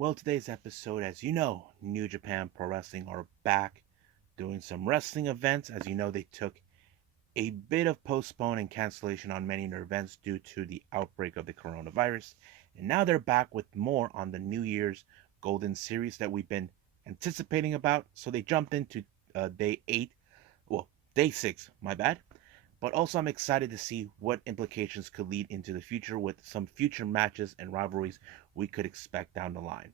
Well, today's episode, as you know, New Japan Pro Wrestling are back doing some wrestling events. As you know, they took a bit of postpone and cancellation on many of their events due to the outbreak of the coronavirus. And now they're back with more on the New Year's Golden Series that we've been anticipating about. So they jumped into day 8, well, day 6, my bad. But also, I'm excited to see what implications could lead into the future with some future matches and rivalries we could expect down the line.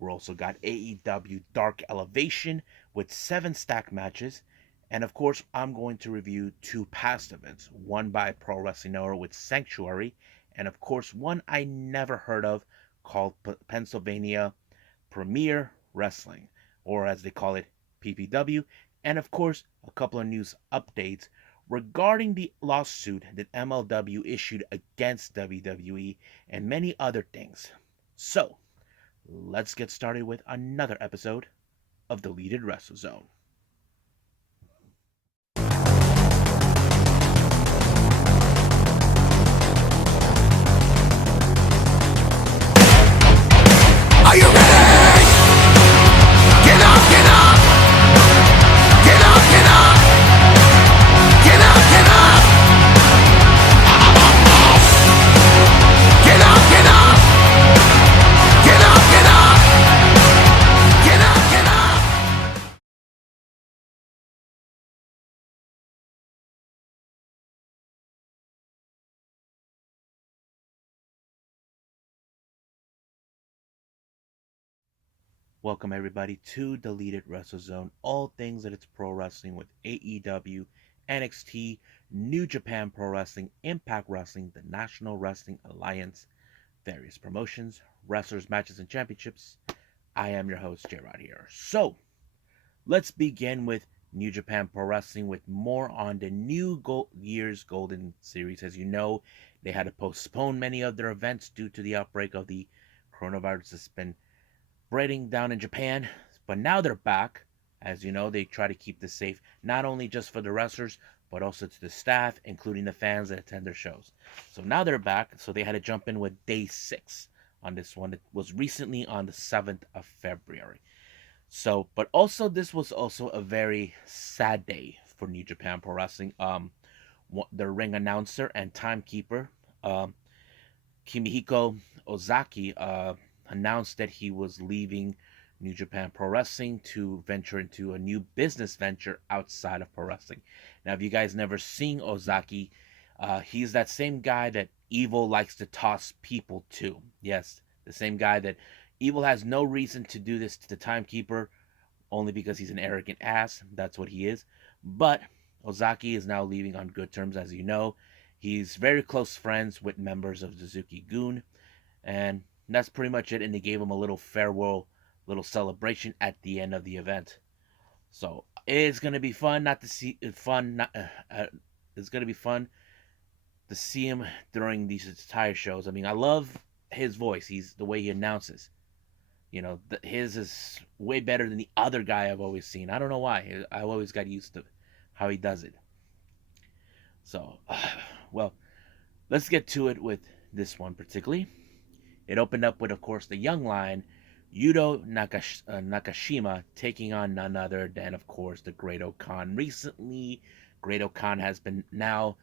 We also got AEW Dark Elevation with 7 stacked matches. And of course, I'm going to review 2 past events, one by Pro Wrestling Hour with Sanctuary, and of course, one I never heard of called Pennsylvania Premier Wrestling, or as they call it, PPW. And of course, a couple of news updates regarding the lawsuit that MLW issued against WWE and many other things. So, let's get started with another episode of Deleted Wrestle Zone. Are you ready? Get up, get up! Get up, get up! Get up, get up! Get up, get up! Get up, get up! Get up, get up! Welcome everybody to Deleted Wrestle Zone, all things that it's pro wrestling with AEW, NXT, New Japan Pro Wrestling, Impact Wrestling, the National Wrestling Alliance, various promotions, wrestlers, matches, and championships. I am your host, J-Rod here. So, let's begin with New Japan Pro Wrestling with more on the New Year's Golden Series. As you know, they had to postpone many of their events due to the outbreak of the coronavirus that's been spreading down in Japan. But now they're back. As you know, they try to keep this safe, not only just for the wrestlers, but also to the staff, including the fans that attend their shows. So now they're back. So they had to jump in with day 6 on this one. It was recently on the 7th of February. So, but also this was also a very sad day for New Japan Pro Wrestling. The ring announcer and timekeeper, Kimihiko Ozaki, announced that he was leaving New Japan Pro Wrestling to venture into a new business venture outside of pro wrestling. Now, if you guys never seen Ozaki, he's that same guy that Evil likes to toss people to. Yes, the same guy that Evil has no reason to do this to the timekeeper, only because he's an arrogant ass. That's what he is. But Ozaki is now leaving on good terms, as you know. He's very close friends with members of Suzuki-gun, and that's pretty much it. And they gave him a little farewell, little celebration at the end of the event. So it's gonna be fun not to see fun. It's gonna be fun to see him during these entire shows. I mean, I love his voice. He's the way he announces. You know, his is way better than the other guy I've always seen. I don't know why. I always got used to how he does it. So, well, let's get to it with this one particularly. It opened up with, of course, the young lion, Yuto Nakashima, taking on none other than, of course, the Great Khan. Recently, Great Khan has been now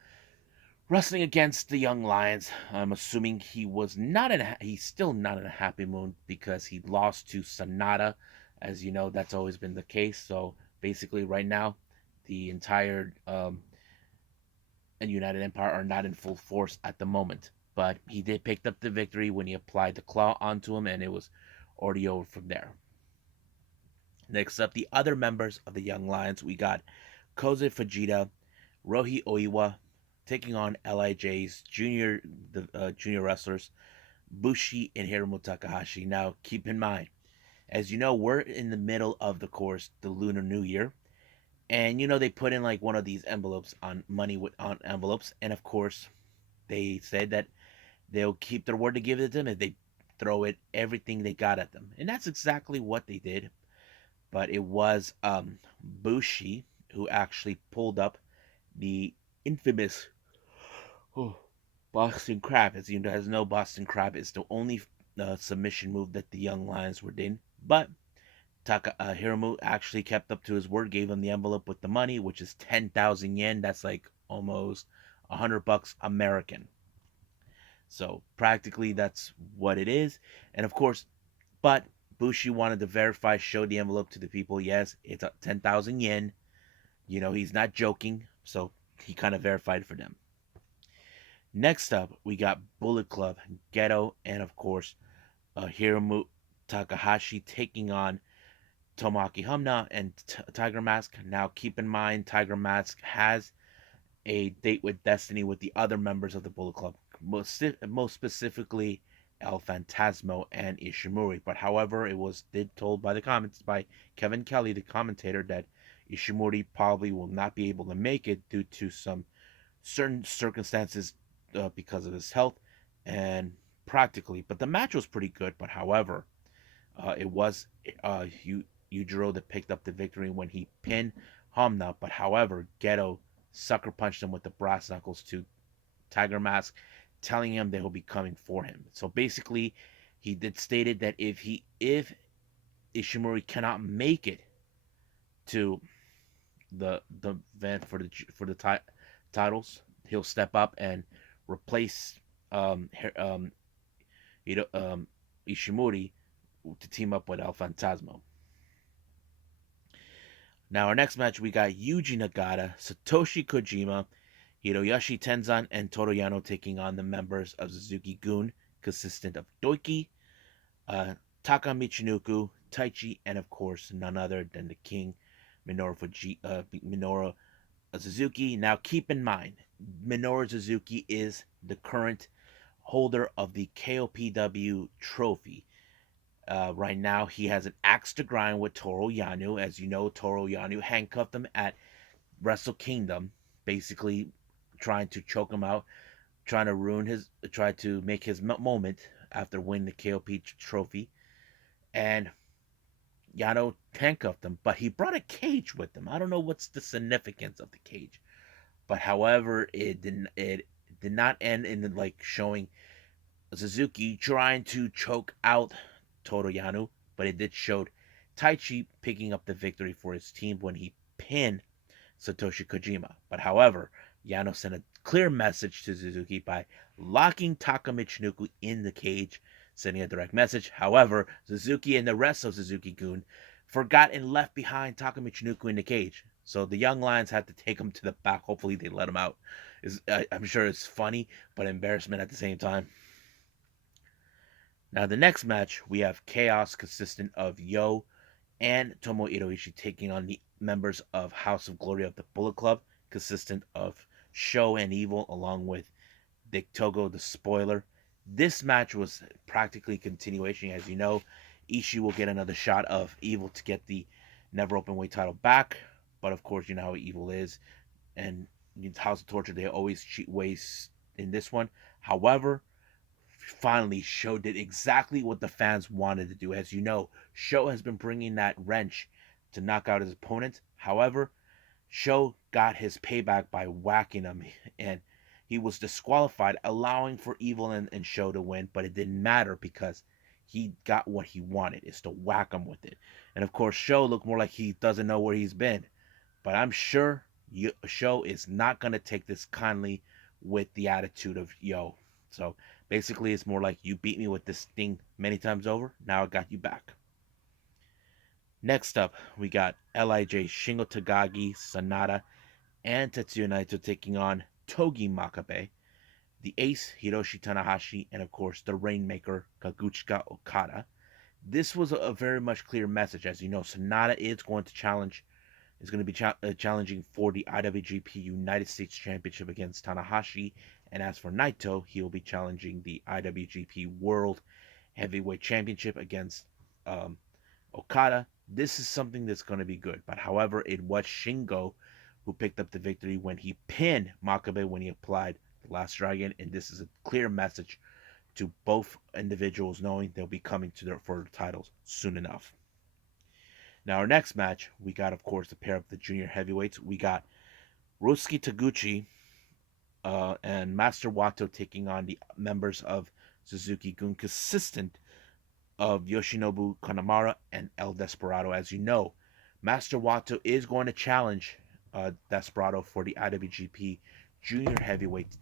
wrestling against the Young Lions. I'm assuming he's still not in a happy mood because he lost to Sonata. As you know, that's always been the case. So basically, right now, the entire and United Empire are not in full force at the moment. But he did pick up the victory when he applied the claw onto him, and it was already over from there. Next up, the other members of the Young Lions, we got Koze Fujita, Rohi Oiwa, taking on LIJ's junior wrestlers, Bushi and Hiromu Takahashi. Now, keep in mind, as you know, we're in the middle of the course, the Lunar New Year, and you know they put in like one of these envelopes on envelopes, and of course, they said that they'll keep their word to give it to them if they throw it everything they got at them, and that's exactly what they did. But it was Bushi who actually pulled up the infamous Boston Crab. As you guys know, Boston Crab is the only submission move that the Young Lions were in. But Hiromu actually kept up to his word, gave him the envelope with the money, which is 10,000 yen. That's like almost $100 American. So practically that's what it is. And of course, but Bushi wanted to verify, show the envelope to the people. Yes, it's 10,000 yen. You know, he's not joking. So he kind of verified for them. Next up, we got Bullet Club, Geto, and of course, Hiromu Takahashi taking on Tomoaki Humna and Tiger Mask. Now, keep in mind, Tiger Mask has a date with Destiny with the other members of the Bullet Club, most specifically El Phantasmo and Ishimori. But however, it was told by the comments by Kevin Kelly, the commentator, that Ishimori probably will not be able to make it due to some certain circumstances because of his health and practically. But the match was pretty good. But however, it was Yujiro that picked up the victory when he pinned Hamna. But however, Geto sucker punched him with the brass knuckles to Tiger Mask, telling him they will be coming for him. So basically, he did stated that if Ishimori cannot make it to the event for the titles, he'll step up and replace Ishimori to team up with El Phantasmo. Now, our next match, we got Yuji Nagata, Satoshi Kojima, Hiroyoshi Tenzan, and Toru Yano taking on the members of Suzuki-gun, consistent of Doiki, Taka Michinoku, Taichi, and of course, none other than the king, Minoru Suzuki. Now, keep in mind, Minoru Suzuki is the current holder of the KOPW trophy. Right now, he has an axe to grind with Toru Yano. As you know, Toru Yano handcuffed him at Wrestle Kingdom, basically trying to choke him out, trying to make his moment after winning the KOP trophy. And Yano handcuffed him, but he brought a cage with him. I don't know what's the significance of the cage, but however, it did not end in like showing Suzuki trying to choke out Toru Yano, but it did show Taichi picking up the victory for his team when he pinned Satoshi Kojima. But however, Yano sent a clear message to Suzuki by locking Taka Michinoku in the cage, sending a direct message. However, Suzuki and the rest of Suzuki-gun forgot and left behind Taka Michinoku in the cage. So the Young Lions had to take him to the back. Hopefully they let him out. I'm sure it's funny, but embarrassment at the same time. Now the next match, we have Chaos consistent of Yo and Tomo Hiroishi taking on the members of House of Glory of the Bullet Club, consistent of Sho and Evil, along with Dick Togo, the spoiler. This match was practically continuation. As you know, Ishii will get another shot of Evil to get the Never Openweight title back. But of course, you know how Evil is. And House of Torture, they always cheat ways in this one. However, finally, Sho did exactly what the fans wanted to do. As you know, Sho has been bringing that wrench to knock out his opponent. However, Sho got his payback by whacking him, and he was disqualified, allowing for Evil and Sho to win, but it didn't matter because he got what he wanted, is to whack him with it. And of course, Sho looked more like he doesn't know where he's been. But I'm sure Sho is not going to take this kindly with the attitude of Yo. So basically, it's more like, you beat me with this thing many times over. Now I got you back. Next up, we got LIJ, Shingo Takagi, Sanada, and Tetsuya Naito taking on Togi Makabe, the Ace, Hiroshi Tanahashi, and of course, the Rainmaker, Kaguchika Okada. This was a very much clear message. As you know, Sanada is going to be challenging for the IWGP United States Championship against Tanahashi. And as for Naito, he will be challenging the IWGP World Heavyweight Championship against Okada. This is something that's going to be good. But however, it was Shingo who picked up the victory when he pinned Makabe when he applied the Last Dragon. And this is a clear message to both individuals, knowing they'll be coming for the titles soon enough. Now, our next match, we got, of course, the pair of the junior heavyweights. We got Ryusuke Taguchi and Master Wato taking on the members of Suzuki-gun, consistent of Yoshinobu Kanemaru and El Desperado. As you know, Master Wato is going to challenge Desperado for the IWGP Junior Heavyweight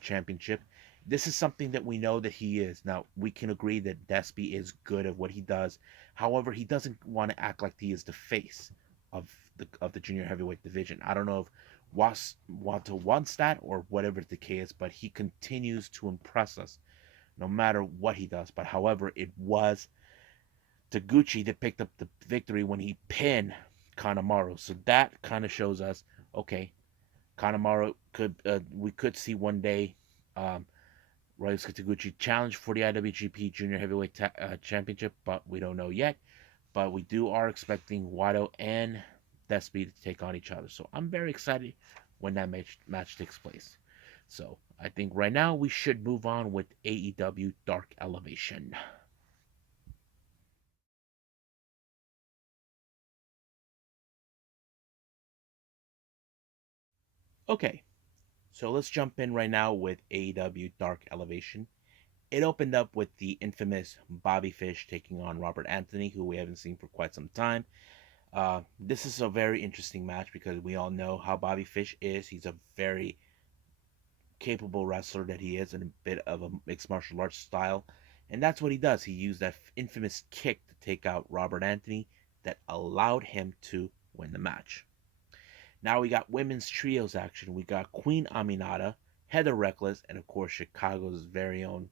Championship. This is something that we know that he is. Now, we can agree that Despy is good at what he does. However, he doesn't want to act like he is the face of the junior heavyweight division. I don't know if Wato wants that or whatever the case is, but he continues to impress us no matter what he does. But however, it was Taguchi that picked up the victory when he pinned Kanemaru. So that kind of shows us, okay, Kanemaru we could see one day Ryosuke Taguchi challenge for the IWGP Junior Heavyweight Championship, but we don't know yet. But we are expecting Wato and Despy to take on each other. So I'm very excited when that match takes place. So I think right now we should move on with AEW Dark Elevation. Okay, so let's jump in right now with AEW Dark Elevation. It opened up with the infamous Bobby Fish taking on Robert Anthony, who we haven't seen for quite some time. This is a very interesting match because we all know how Bobby Fish is. He's a very capable wrestler that he is, and a bit of a mixed martial arts style. And that's what he does. He used that infamous kick to take out Robert Anthony that allowed him to win the match. Now we got women's trios action. We got Queen Aminata, Heather Reckless, and of course Chicago's very own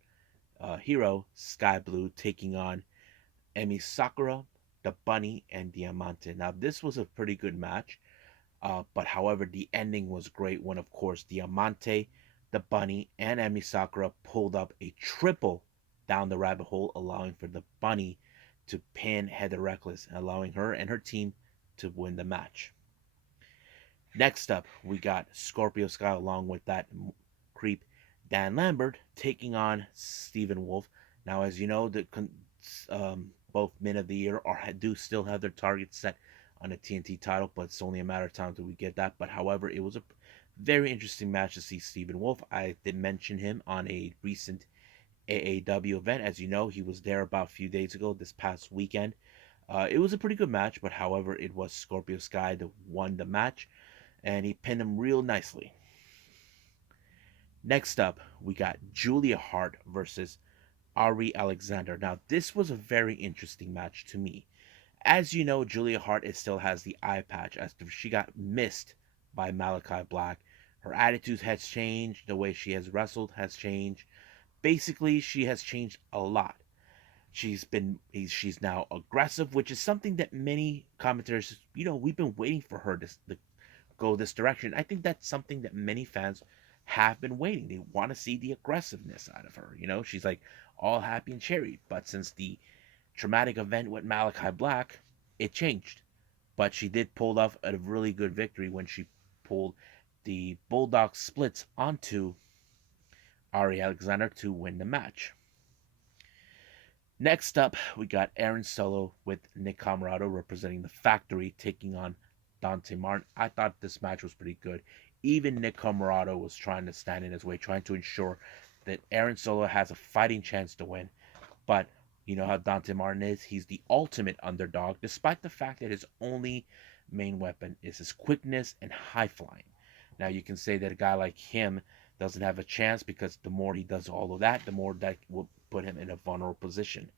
hero, Sky Blue, taking on Emi Sakura, the Bunny, and Diamante. Now this was a pretty good match, but however the ending was great when of course Diamante, the Bunny, and Emi Sakura pulled up a triple down the rabbit hole, allowing for the Bunny to pin Heather Reckless, allowing her and her team to win the match. Next up, we got Scorpio Sky along with that creep Dan Lambert taking on Stephen Wolf. Now, as you know, both men of the year do still have their targets set on the TNT title, but it's only a matter of time till we get that. But however, it was a very interesting match to see Stephen Wolf. I did mention him on a recent AAW event. As you know, he was there about a few days ago, this past weekend. It was a pretty good match, but however, it was Scorpio Sky that won the match, and he pinned him real nicely. Next up, we got Julia Hart versus Ari Alexander. Now, this was a very interesting match to me. As you know, Julia Hart still has the eye patch as she got missed by Malachi Black. Her attitude has changed. The way she has wrestled has changed. Basically, she has changed a lot. She's now aggressive, which is something that many commentators, we've been waiting for her to go this direction. I think that's something that many fans have been waiting. They want to see the aggressiveness out of her. She's like all happy and cherry. But since the traumatic event with Malachi Black, it changed. But she did pull off a really good victory when she pulled the Bulldog splits onto Ari Alexander to win the match. Next up, we got Aaron Solo with Nick Comoroto representing the Factory taking on Dante Martin. I thought this match was pretty good. Even Nick Comoroto was trying to stand in his way, trying to ensure that Aaron Solo has a fighting chance to win. But you know how Dante Martin is. He's the ultimate underdog, despite the fact that his only main weapon is his quickness and high flying. Now, you can say that a guy like him doesn't have a chance because the more he does all of that, the more that will put him in a vulnerable position.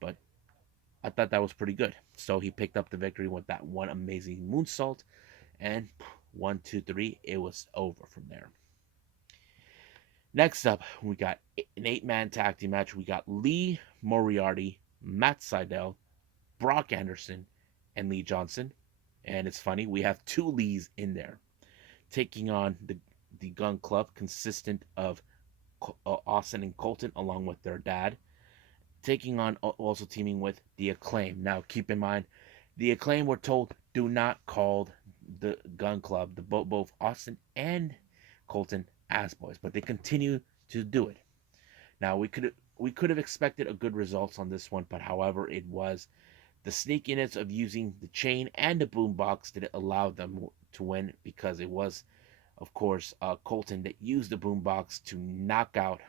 But I thought that was pretty good. So he picked up the victory with that one amazing moonsault. And 1, 2, 3, it was over from there. Next up, we got an 8-man tag team match. We got Lee Moriarty, Matt Sydal, Brock Anderson, and Lee Johnson. And it's funny, we have 2 Lees in there taking on the Gun Club, consistent of Austin and Colton, along with their dad, taking on, also teaming with the Acclaim. Now, keep in mind, the Acclaim were told do not call the Gun Club, both Austin and Colton, as boys, but they continue to do it. Now, we could have expected a good results on this one, but however, it was the sneakiness of using the chain and the boombox that allowed them to win, because it was, of course, Colton that used the boombox to knock out,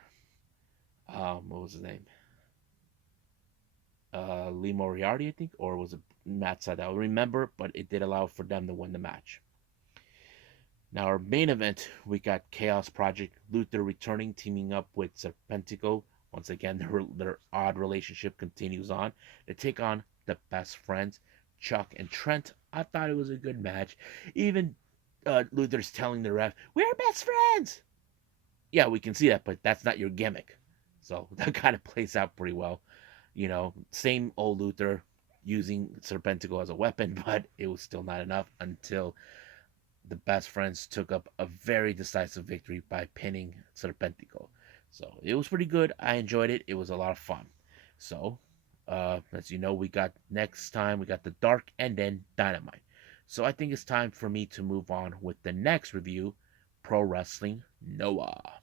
what was his name? Lee Moriarty, I think, or was it Matt Sydal? I don't remember, but it did allow for them to win the match. Now, our main event, we got Chaos Project, Luther returning, teaming up with Serpentico. Once again, their odd relationship continues on. They take on the best friends, Chuck and Trent. I thought it was a good match. Even Luther's telling the ref, "We're best friends." Yeah, we can see that, but that's not your gimmick. So that kind of plays out pretty well. Same old Luther using Serpentico as a weapon, but it was still not enough until the best friends took up a very decisive victory by pinning Serpentico. So it was pretty good. I enjoyed it. It was a lot of fun. So, as you know, we got next time we got the Dark and then Dynamite. So I think it's time for me to move on with the next review, Pro Wrestling Noah.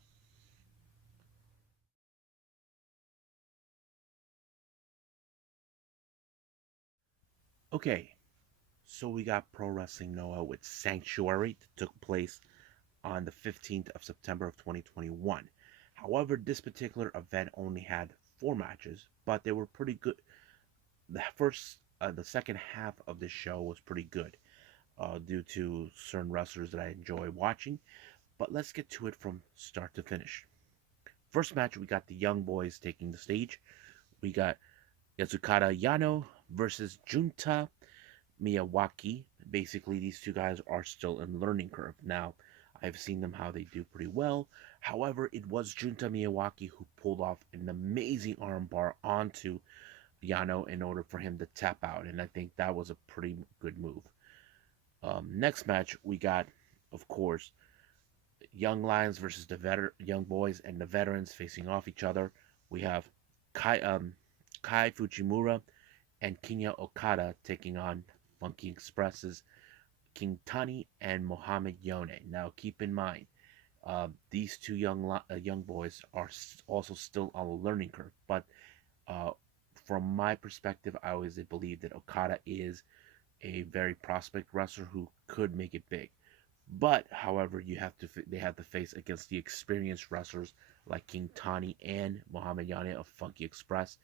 Okay, so we got Pro Wrestling Noah with Sanctuary that took place on the 15th of September of 2021. However, this particular event only had 4 matches, but they were pretty good. The second half of the show was pretty good due to certain wrestlers that I enjoy watching. But let's get to it from start to finish. First match, we got the Young Boys taking the stage. We got Yasukata Yano versus Junta Miyawaki. Basically, these two guys are still in learning curve. Now, I've seen them how they do pretty well. However, it was Junta Miyawaki who pulled off an amazing armbar onto Yano in order for him to tap out, and I think that was a pretty good move. Next match, we got, of course, Young Lions versus the Young Boys and the Veterans facing off each other. We have Kai Fujimura and Kinya Okada taking on Funky Express's King Tani and Mohamed Yone. Now, keep in mind, these two young boys are also still on a learning curve. But uh, from my perspective, I always believe that Okada is a very prospect wrestler who could make it big. But however, they have to face against the experienced wrestlers like King Tani and Mohamed Yane of Funky Express.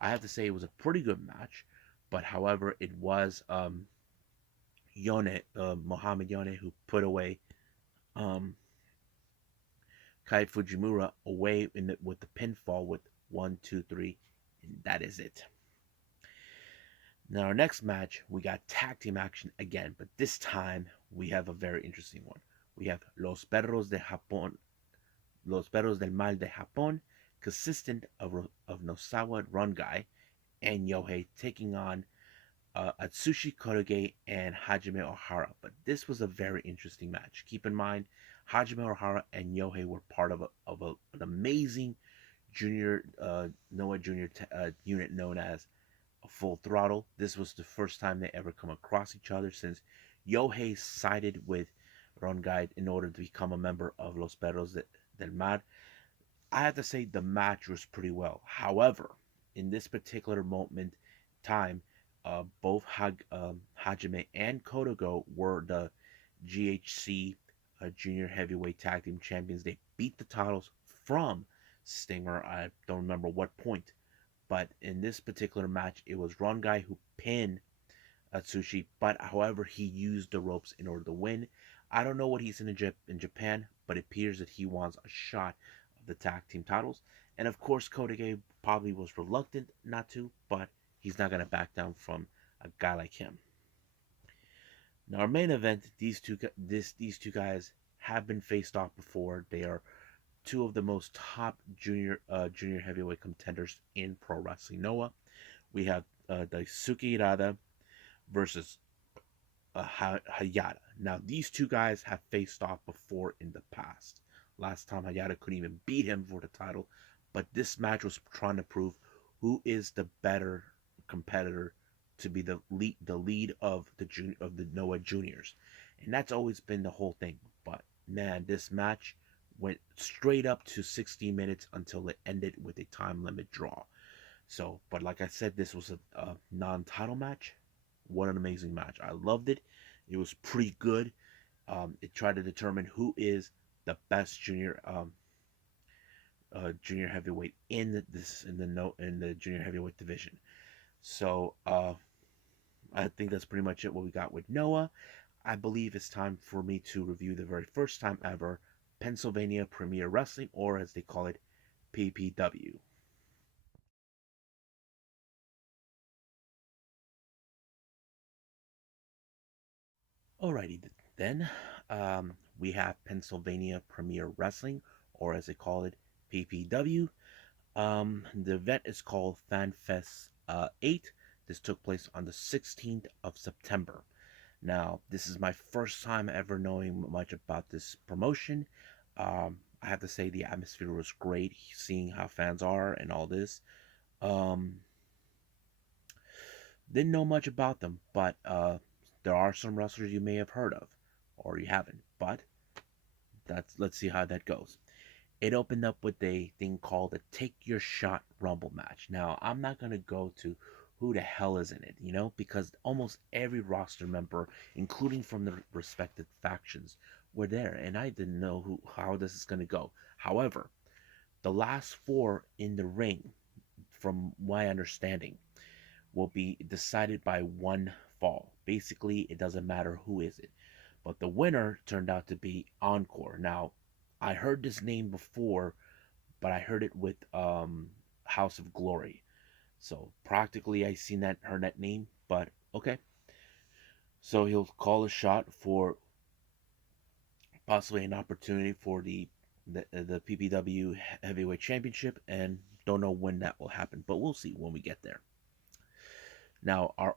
I have to say it was a pretty good match, but however, it was Mohamed Yone, who put away um, Kai Fujimura away with the pinfall with 1, 2, 3, and that is it. Now, our next match, we got tag team action again, but this time we have a very interesting one. We have Los Perros del Mal de Japón, consistent of Nosawa Rongai and Yohei taking on Atsushi Kotoge and Hajime Ohara. But this was a very interesting match. Keep in mind, Hajime Ohara and Yohei were part of an amazing junior Noah Junior unit known as Full Throttle. This was the first time they ever come across each other since Yohei sided with Rongai in order to become a member of Los Perros del Mar. I have to say the match was pretty well. However, in this particular time, both Hajime and Kotogo were the GHC Junior Heavyweight Tag Team Champions. They beat the titles from Stinger. I don't remember what point, but in this particular match, it was Rongai who pinned Atsushi. But however, he used the ropes in order to win. I don't know what he's in Japan, but it appears that he wants a shot of the tag team titles. And of course, Kotoge probably was reluctant not to, but he's not going to back down from a guy like him. Now, our main event, these two guys have been faced off before. They are two of the most top junior heavyweight contenders in Pro Wrestling Noah. We have Daisuke Irada versus Hayata. Now, these two guys have faced off before in the past. Last time Hayata couldn't even beat him for the title, but this match was trying to prove who is the better competitor to be the lead of the Noah Juniors, and that's always been the whole thing. But man, this match went straight up to 60 minutes until it ended with a time limit draw. So, but like I said, this was a non-title match. What an amazing match! I loved it. It was pretty good. It tried to determine who is the best junior heavyweight in the junior heavyweight division. So I think that's pretty much it what we got with Noah. I believe it's time for me to review the very first time ever Pennsylvania Premier Wrestling, or as they call it, PPW. Alrighty then, we have Pennsylvania Premier Wrestling, or as they call it, PPW. The event is called Fan Fest VIII. This took place on the 16th of September. Now, this is my first time ever knowing much about this promotion. I have to say the atmosphere was great, seeing how fans are and all this. Um, didn't know much about them, but there are some wrestlers you may have heard of, or you haven't. But let's see how that goes. It opened up with a thing called a Take Your Shot Rumble match. Now, I'm not going to go to who the hell is in it, because almost every roster member, including from the respective factions, were there, and I didn't know how this is going to go. However, the last four in the ring, from my understanding, will be decided by one fall. Basically, it doesn't matter who is it. But the winner turned out to be Encore. Now, I heard this name before, but I heard it with House of Glory. So practically I seen that heard that name, but okay. So he'll call a shot for possibly an opportunity for the PPW Heavyweight Championship, and don't know when that will happen, but we'll see when we get there. Now our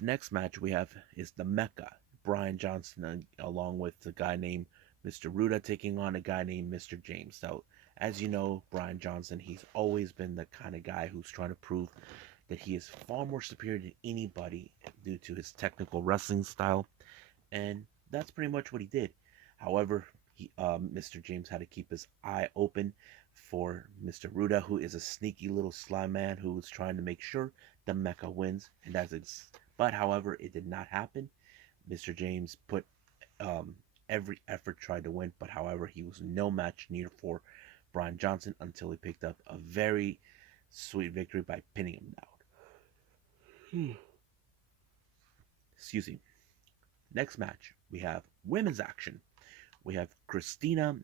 next match we have is the Mecca, Brian Johnson along with a guy named Mr. Ruda taking on a guy named Mr. James. So as you know, Brian Johnson, he's always been the kind of guy who's trying to prove that he is far more superior than anybody due to his technical wrestling style, and that's pretty much what he did. However, Mr. James had to keep his eye open for Mr. Ruda, who is a sneaky little sly man who was trying to make sure the Mecca wins, and but however, it did not happen. Mr. James put um, every effort tried to win, but however, he was no match near for Brian Johnson until he picked up a very sweet victory by pinning him down. Excuse me. Next match, we have women's action. We have Christina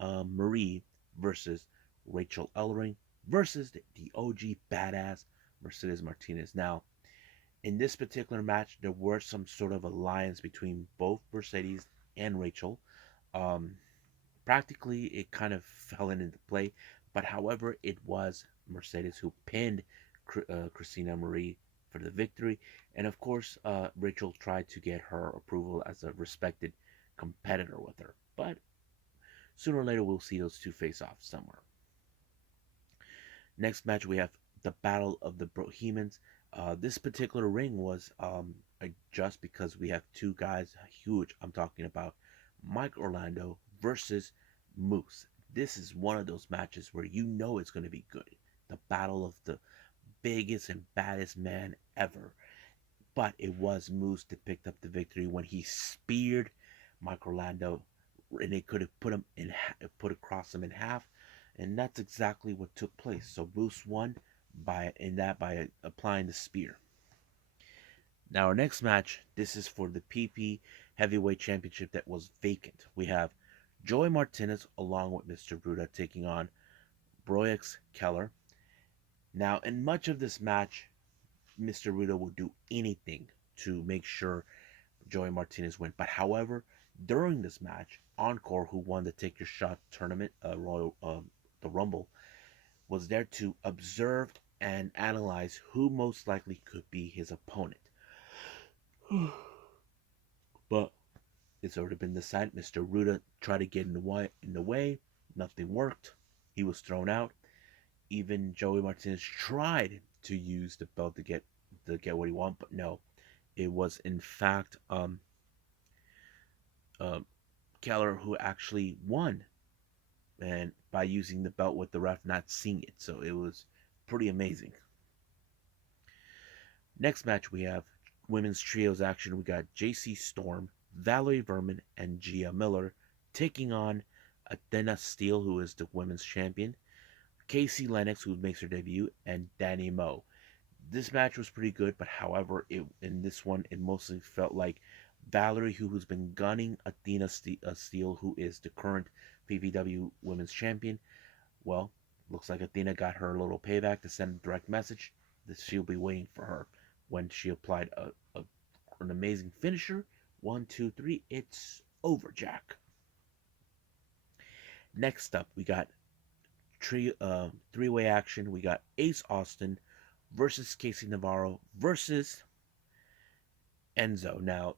Marie versus Rachel Ellering versus the OG badass Mercedes Martinez. Now, in this particular match, there were some sort of alliance between both Mercedes and Rachel. Um, Practically, it kind of fell into play, but however, it was Mercedes who pinned Christina Marie for the victory, and of course, Rachel tried to get her approval as a respected competitor with her, but sooner or later, we'll see those two face off somewhere. Next match, we have the Battle of the Bohemians. This particular ring was just because we have two guys huge. I'm talking about Mike Orlando versus Moose. This is one of those matches where you know it's going to be good. The battle of the biggest and baddest man ever. But it was Moose that picked up the victory when he speared Mike Orlando, and it could have put across him in half, and that's exactly what took place. So Moose won by applying the spear. Now our next match, this is for the PP Heavyweight Championship that was vacant. We have Joey Martinez along with Mr. Ruda taking on Broix Keller. Now in much of this match, Mr. Ruda will do anything to make sure Joey Martinez win. But however, during this match, Encore, who won the Take Your Shot tournament, the Rumble, was there to observe and analyze who most likely could be his opponent. But it's already been decided. Mr. Ruda tried to get in the way. Nothing worked. He was thrown out. Even Joey Martinez tried to use the belt to get what he wanted, but no. It was in fact uh, Keller who actually won, and by using the belt with the ref not seeing it. So it was pretty amazing. Next match we have women's trios action. We got JC Storm, Valerie Verman, and Gia Miller taking on Athena Steele, who is the women's champion, Casey Lennox, who makes her debut, and Danny Moe. This match was pretty good, but however, in this one, it mostly felt like Valerie, who's been gunning Athena Steele, who is the current PVW Women's Champion. Well, looks like Athena got her little payback to send a direct message that she'll be waiting for her when she applied an amazing finisher. 1, 2, 3, it's over, Jack. Next up, we got three-way action. We got Ace Austin versus Casey Navarro versus Enzo. Now,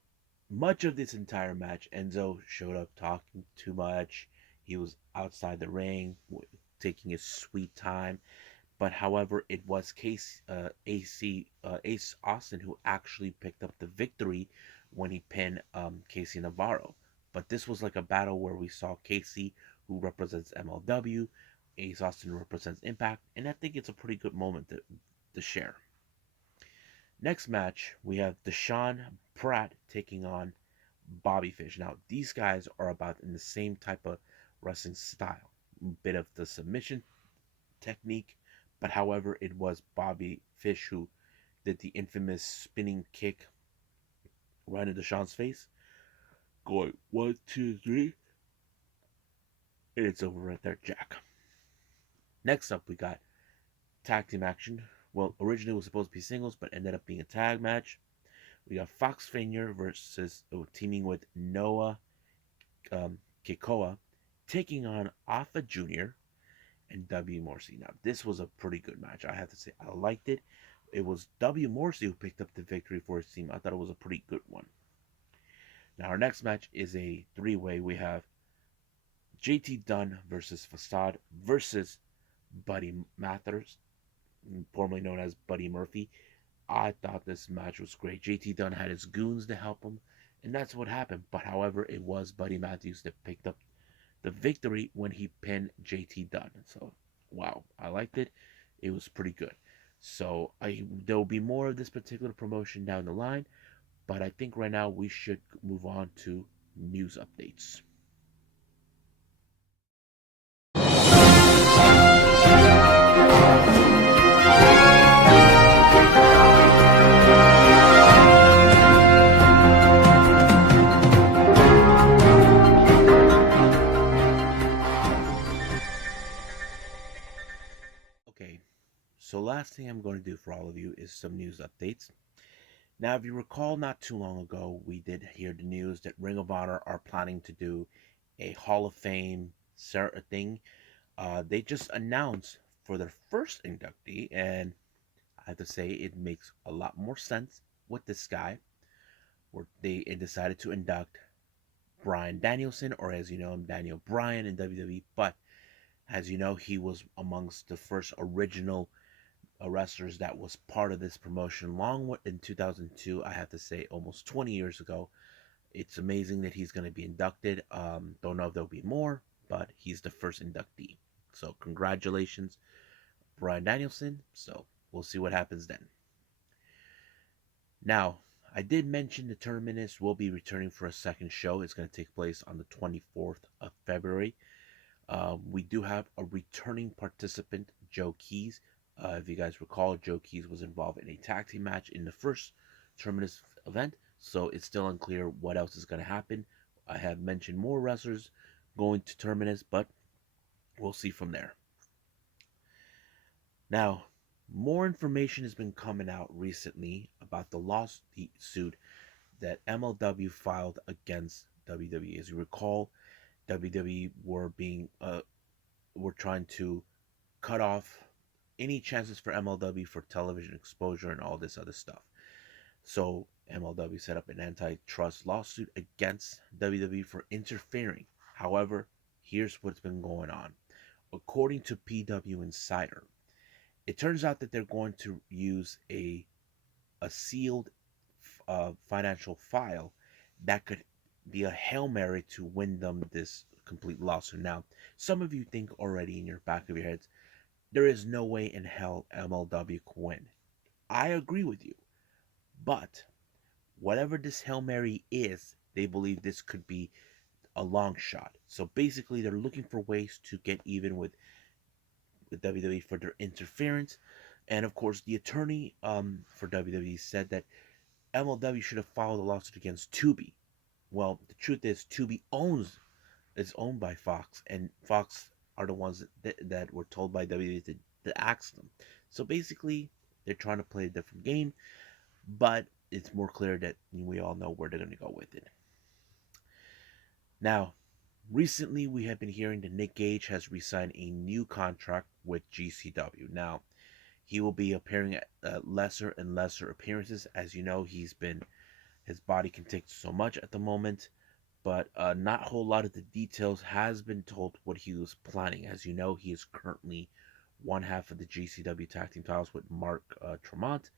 much of this entire match, Enzo showed up talking too much. He was outside the ring, taking his sweet time. But however, it was Ace Austin who actually picked up the victory when he pinned Casey Navarro. But this was like a battle where we saw Casey, who represents MLW, Ace Austin represents Impact, and I think it's a pretty good moment to share. Next match, we have Deshaun Pratt taking on Bobby Fish. Now, these guys are about in the same type of wrestling style, a bit of the submission technique, but however, it was Bobby Fish who did the infamous spinning kick right into Deshaun's face, going 1, 2, 3, and it's over right there, Jack. Next up, we got tag team action. Well, originally it was supposed to be singles, but ended up being a tag match. We got Fox Finger versus teaming with Noah Kikoa, taking on Alpha Jr. and W. Morrissey. Now, this was a pretty good match. I have to say, I liked it. It was W. Morrissey who picked up the victory for his team. I thought it was a pretty good one. Now, our next match is a three-way. We have JT Dunn versus Facade versus Buddy Mathers, formerly known as Buddy Murphy. I thought this match was great. JT Dunn had his goons to help him, and that's what happened. But however, it was Buddy Matthews that picked up the victory when he pinned JT Dunn. So, wow, I liked it. It was pretty good. So, there will be more of this particular promotion down the line, but I think right now we should move on to news updates. Okay, so last thing I'm going to do for all of you is some news updates. Now, if you recall, not too long ago, we did hear the news that Ring of Honor are planning to do a Hall of Fame thing. They just announced for their first inductee, and I have to say it makes a lot more sense with this guy, where they decided to induct Bryan Danielson, or as you know him, Daniel Bryan in WWE. But as you know, he was amongst the first original wrestlers that was part of this promotion long in 2002. I have to say, almost 20 years ago. It's amazing that he's going to be inducted. Don't know if there'll be more, but he's the first inductee. So congratulations, Bryan Danielson. So we'll see what happens then. Now, I did mention the Terminus will be returning for a second show. It's going to take place on the 24th of February. We do have a returning participant, Joe Keys. If you guys recall, Joe Keys was involved in a tag team match in the first Terminus event, so it's still unclear what else is going to happen. I have mentioned more wrestlers going to Terminus, but we'll see from there. Now, more information has been coming out recently about the lawsuit that MLW filed against WWE. As you recall, WWE were trying to cut off any chances for MLW for television exposure and all this other stuff. So MLW set up an antitrust lawsuit against WWE for interfering. However, here's what's been going on. According to PW Insider, it turns out that they're going to use a sealed financial file that could be a Hail Mary to win them this complete lawsuit. Now, some of you think already in your back of your heads, there is no way in hell MLW can win. I agree with you. But whatever this Hail Mary is, they believe this could be a long shot. So basically, they're looking for ways to get even with WWE for their interference. And of course, the attorney for WWE said that MLW should have filed a lawsuit against Tubi. Well, the truth is, Tubi is owned by Fox, and Fox are the ones that were told by WWE to ask them. So basically, they're trying to play a different game, but it's more clear that we all know where they're going to go with it. Now, recently we have been hearing that Nick Gage has re-signed a new contract with GCW. Now, he will be appearing at lesser and lesser appearances. As you know, his body can take so much at the moment, but not a whole lot of the details has been told what he was planning. As you know, he is currently one half of the GCW tag team titles with Mark Tremont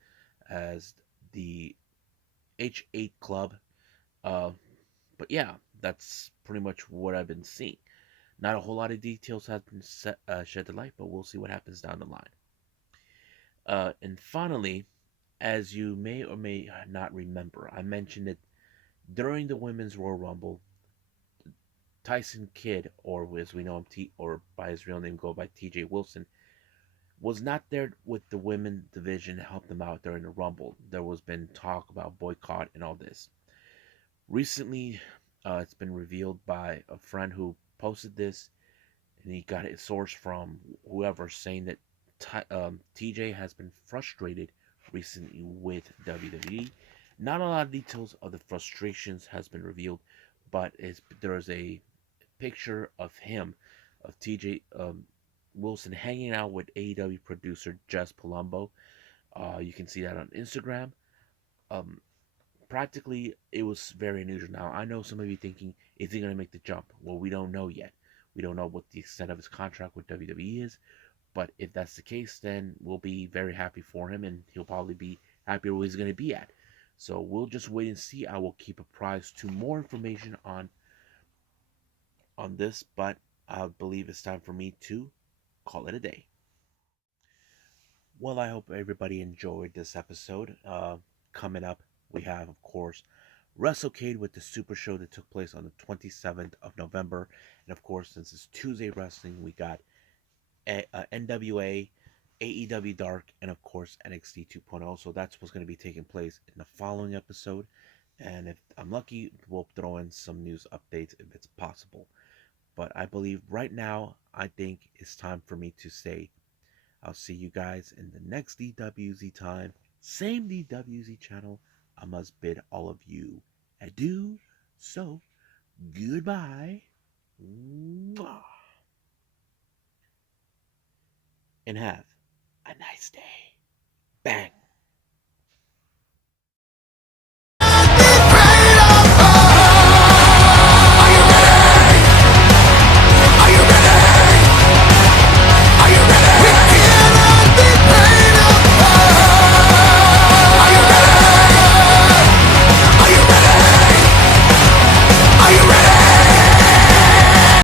as the H8 Club. Uh, but yeah, that's pretty much what I've been seeing. Not a whole lot of details have been shed to light, but we'll see what happens down the line. And finally, as you may or may not remember, I mentioned it during the Women's Royal Rumble. Tyson Kidd, or as we know him, or by his real name, go by TJ Wilson, was not there with the women division to help them out during the Rumble. There was been talk about boycott and all this. Recently, it's been revealed by a friend who posted this, and he got his source from whoever, saying that TJ has been frustrated recently with WWE. Not a lot of details of the frustrations has been revealed, but there's a picture of him, of TJ Wilson, hanging out with AEW producer Jess Palumbo. You can see that on Instagram. Um, Practically, it was very unusual. Now, I know some of you thinking, is he going to make the jump? Well, we don't know yet. We don't know what the extent of his contract with WWE is, but if that's the case, then we'll be very happy for him, and he'll probably be happier where he's going to be at. So we'll just wait and see. I will keep apprised to more information on this, but I believe it's time for me to call it a day. Well, I hope everybody enjoyed this episode. Coming up, we have, of course, WrestleCade with the Super Show that took place on the 27th of November. And of course, since it's Tuesday Wrestling, we got NWA, AEW Dark, and of course NXT 2.0. So that's what's going to be taking place in the following episode. And if I'm lucky, we'll throw in some news updates if it's possible. But I believe right now, I think it's time for me to say I'll see you guys in the next DWZ time. Same DWZ channel. I must bid all of you adieu. So, goodbye. And have a nice day.